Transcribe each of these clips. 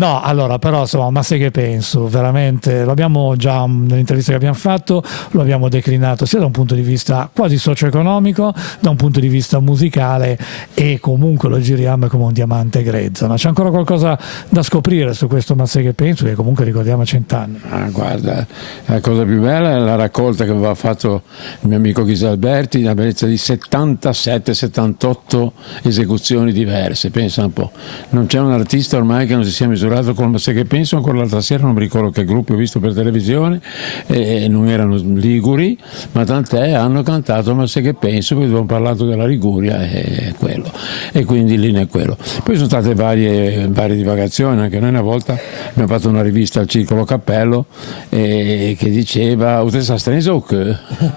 No, allora, però insomma, ma sai che penso, veramente, lo abbiamo già nell'intervista che abbiamo fatto, lo abbiamo declinato sia da un punto di vista quasi socio-economico, da un punto di vista musicale, e comunque lo giriamo come un diamante grezzo. Ma c'è ancora qualcosa da scoprire su questo Ma sai che penso, che comunque ricordiamo a 100 anni. Guarda, la cosa più bella è la raccolta che aveva fatto il mio amico Ghisalberti, la bellezza di 77-78 esecuzioni diverse, pensa un po'. Non c'è un artista ormai che non si sia misurato con Ma sai che penso. Ancora l'altra sera non mi ricordo che gruppo ho visto per televisione, non erano liguri, ma tant'è, hanno cantato Ma sai che penso, poi abbiamo parlato della Liguria e quello, e quindi lì è quello. Poi sono state varie divagazioni, anche noi una volta abbiamo fatto una rivista al Circolo Cappello che diceva "Usted sa strange o che?"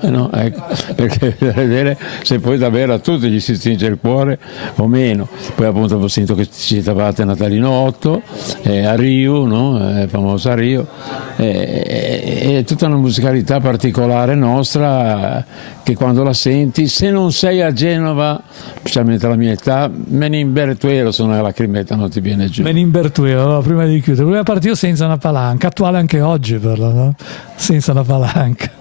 No? Ecco, perché per vedere se poi davvero a tutti gli si stringe il cuore o meno. Poi appunto ho sentito che citavate Natalino 8 a Rio, no? Famosa a Rio, è tutta una musicalità particolare nostra che quando la senti, se non sei a Genova, specialmente alla mia età, Menin-Bertuelo sono la lacrimetta, non ti viene giù. Menin-Bertuelo, prima di chiudere, voleva partire senza una palanca, attuale anche oggi per la, no? Senza una palanca.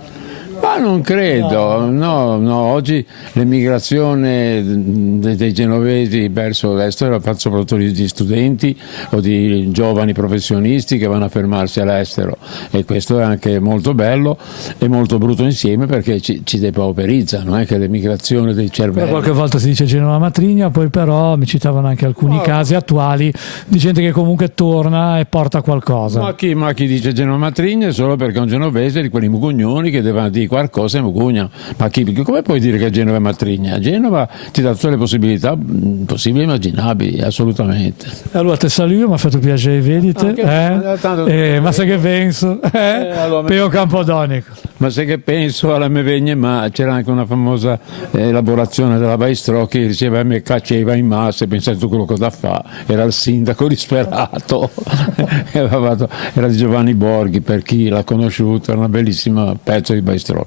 Ma non credo, no, oggi l'emigrazione dei genovesi verso l'estero era fatta soprattutto di studenti o di giovani professionisti che vanno a fermarsi all'estero, e questo è anche molto bello e molto brutto insieme, perché ci depauperizza, non è che l'emigrazione dei cervelli. Qualche volta si dice Genova Matrigna, poi però mi citavano anche alcuni casi attuali di gente che comunque torna e porta qualcosa. Ma chi dice Genova Matrigna è solo perché è un genovese di quelli mugugnoni che devono dire qualcosa e mugugna. Ma come puoi dire che Genova è Matrigna? Genova ti dà tutte le possibilità possibili e immaginabili, assolutamente. Allora te saluto, mi ha fatto piacere vedete, ma sai che penso? Allora, Peo Campodonico. Ma sai che penso alla me vegne, ma c'era anche una famosa elaborazione della Baistrocchi che diceva a me caceva in massa e pensate tu quello cosa fa, era il sindaco disperato. Era di Giovanni Borghi, per chi l'ha conosciuto, era una bellissima pezzo di Baistrocchi.